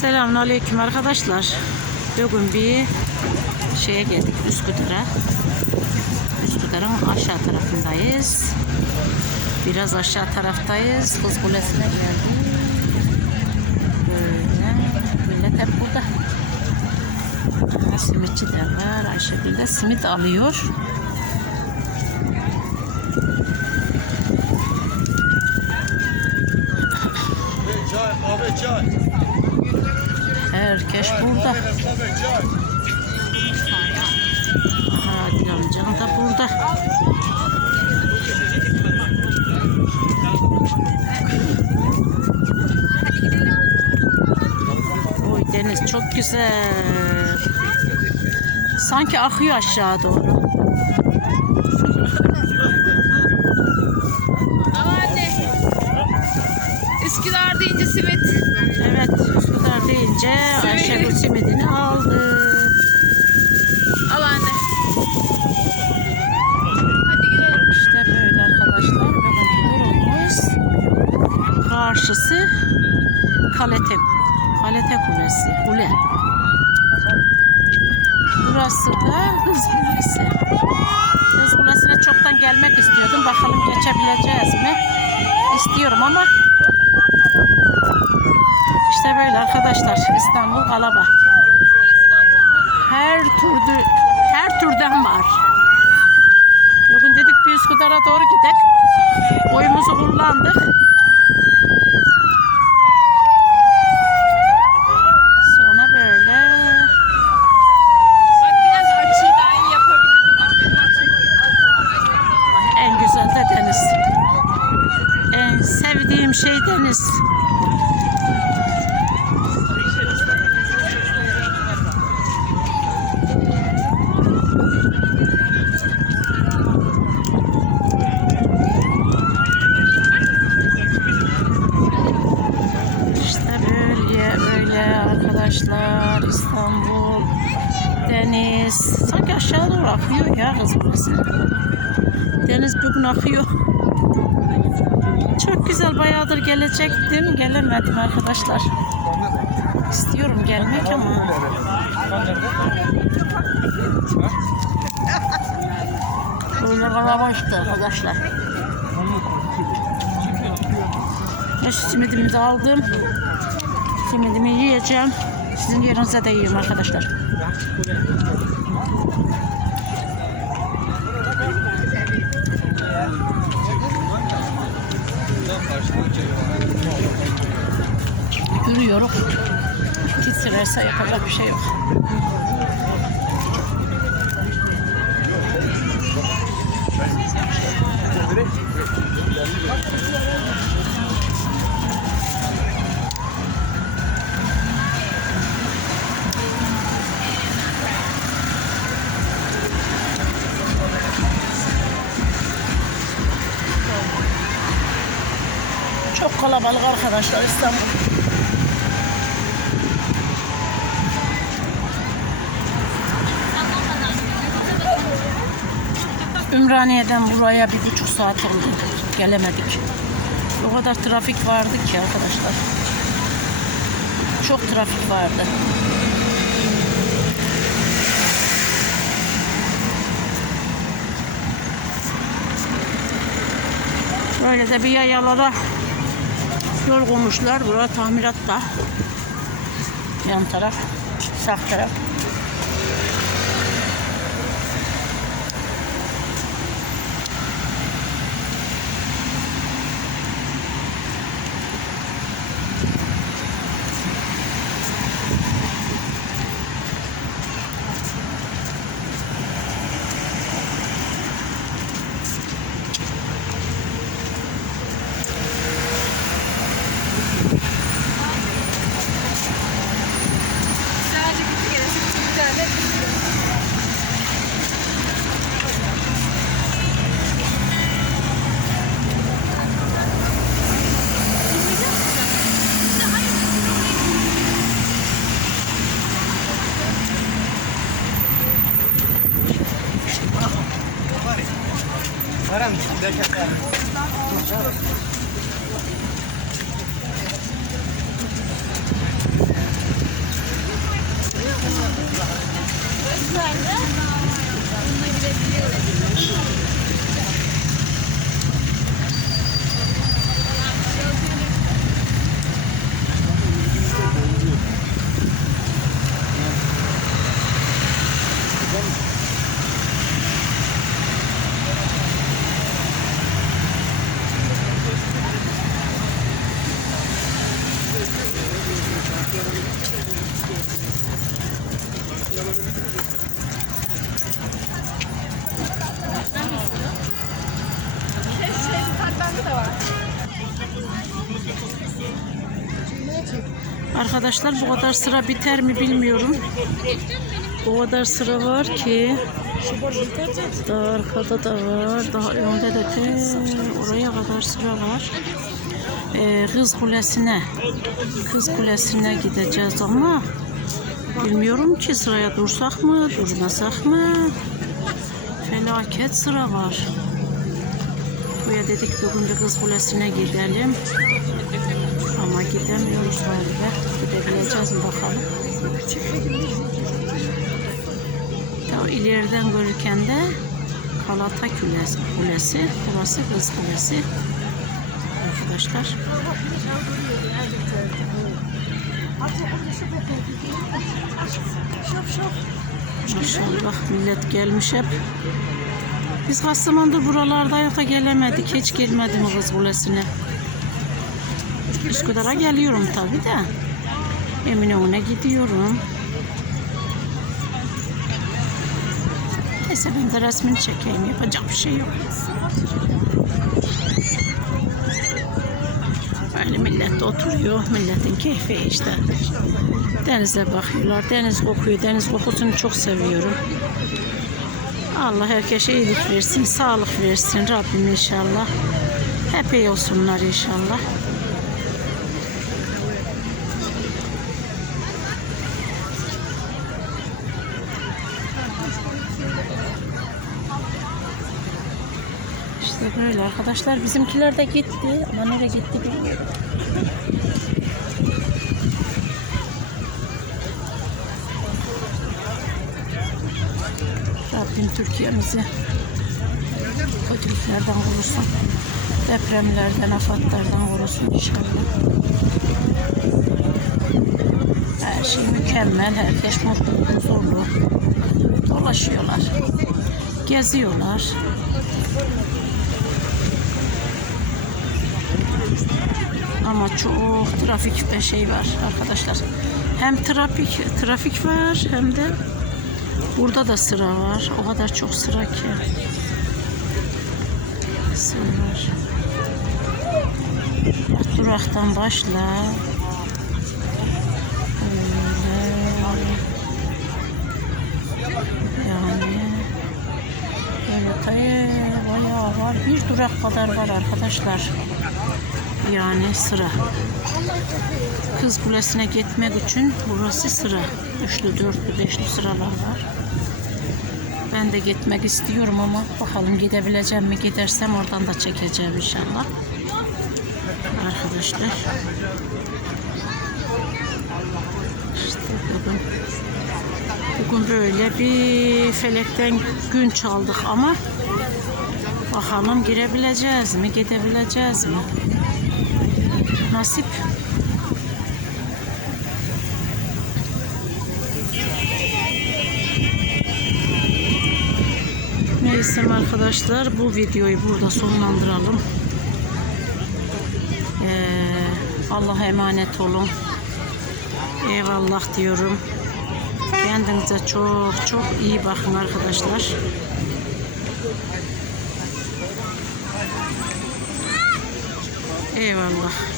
Selamünaleyküm arkadaşlar. Bugün bir şeye geldik Üsküdar'a. Üsküdar'ın aşağı tarafındayız. Biraz aşağı taraftayız. Kız Kulesi'ne geldik. Böyle millet hep burada. Simitçi de var. Ayşegül de simit alıyor. Herkes burada. Adil amcam da burada. Oy deniz çok güzel. Sanki akıyor aşağı doğru. Ama anne. Üsküdar deyince simit. Evet Üsküdar deyince Ayşegül simidini aldı. Al anne. Hadi gidelim. İşte böyle arkadaşlar. Bugünkü durumumuz karşısı Kalete, Kalete Kulesi. Kule. Burası da Hız Kulesi. Hız Kulesi'ne çoktan gelmek istiyordum. Bakalım geçebileceğiz mi? İstiyorum ama işte böyle arkadaşlar İstanbul Galaba. Her türlü her türden var. Bugün dedik bir Üsküdar'a doğru gidelim. Oyumuzu kullandık. Sonra böyle Bak biraz açıyı daha iyi yapabilirdim. Bak benim açım. en güzel de deniz. En sevdiğim şey deniz. İşte böyle böyle arkadaşlar İstanbul deniz sanki aşağı doğru akıyor ya kız burası. Deniz bugün akıyor. Çok güzel bayağıdır gelecektim gelemedim arkadaşlar. İstiyorum gelmek ama böyle kalabalıktı arkadaşlar. Şu simidimi de aldım. Simidimi yiyeceğim. Sizin yerinize de yiyorum arkadaşlar. Yürüyoruz. Titrerse yapacak bir şey yok. Kalabalık arkadaşlar İstanbul. Ümraniye'den buraya bir buçuk saat oldu. Gelemedik. O kadar trafik vardı ki arkadaşlar. Çok trafik vardı. Böyle de bir yayalara yol koymuşlar. Burası tamiratta. Yan taraf, sağ taraf. Aram, deixa eu Arkadaşlar bu kadar sıra biter mi bilmiyorum. O kadar sıra var ki. Daha arkada da var. Daha önde de de oraya kadar sıra var. Ee, Kız Kulesi'ne Kız Kulesi'ne gideceğiz ama bilmiyorum ki sıraya dursak mı durmasak mı felaket sıra var. Buraya dedik bugün bir Kız Kulesi'ne gidelim. Ama gidemiyoruz galiba. Gidebileceğiz mi bakalım. O ileriden görürken de Galata Kulesi, Kulesi. Burası Kız Kulesi. Arkadaşlar. Maşallah millet gelmiş hep. Biz kaç buralarda yok da gelemedik. Hiç gelmedim o Kız Kulesi'ne. Üsküdar'a geliyorum tabii de. Eminönü'ne gidiyorum. Neyse ben de resmini çekeyim. Yapacak bir şey yok. Böyle millet oturuyor. Milletin keyfi işte. Denize bakıyorlar. Deniz kokuyor. Deniz kokusunu çok seviyorum. Allah herkese iyilik versin, sağlık versin Rabbim inşallah. Hep iyi olsunlar inşallah. İşte böyle arkadaşlar. Bizimkiler de gitti. Ama nereye gitti bilmiyorum. Rabbim Türkiye'mizi kötülüklerden korusun. Depremlerden, afatlardan korusun inşallah. Her şey mükemmel. Herkes mutlu, huzurlu. Dolaşıyorlar. Geziyorlar. Ama çok trafik ve şey var arkadaşlar. Hem trafik trafik var hem de burada da sıra var. O kadar çok sıra ki. Var. Bak, duraktan başla. Yani. Evet, ay, bayağı var. Bir durak kadar var arkadaşlar. Yani sıra. Kız Kulesi'ne gitmek için burası sıra. Üçlü, dörtlü, beşli sıralar var. Ben de gitmek istiyorum ama bakalım gidebileceğim mi? Gidersem oradan da çekeceğim inşallah. Arkadaşlar. İşte bugün, bugün böyle bir felekten gün çaldık ama bakalım girebileceğiz mi? Gidebileceğiz mi? Nasip. Neyse arkadaşlar bu videoyu burada sonlandıralım. Ee, Allah'a emanet olun. Eyvallah diyorum. Kendinize çok çok iyi bakın arkadaşlar. Eyvallah.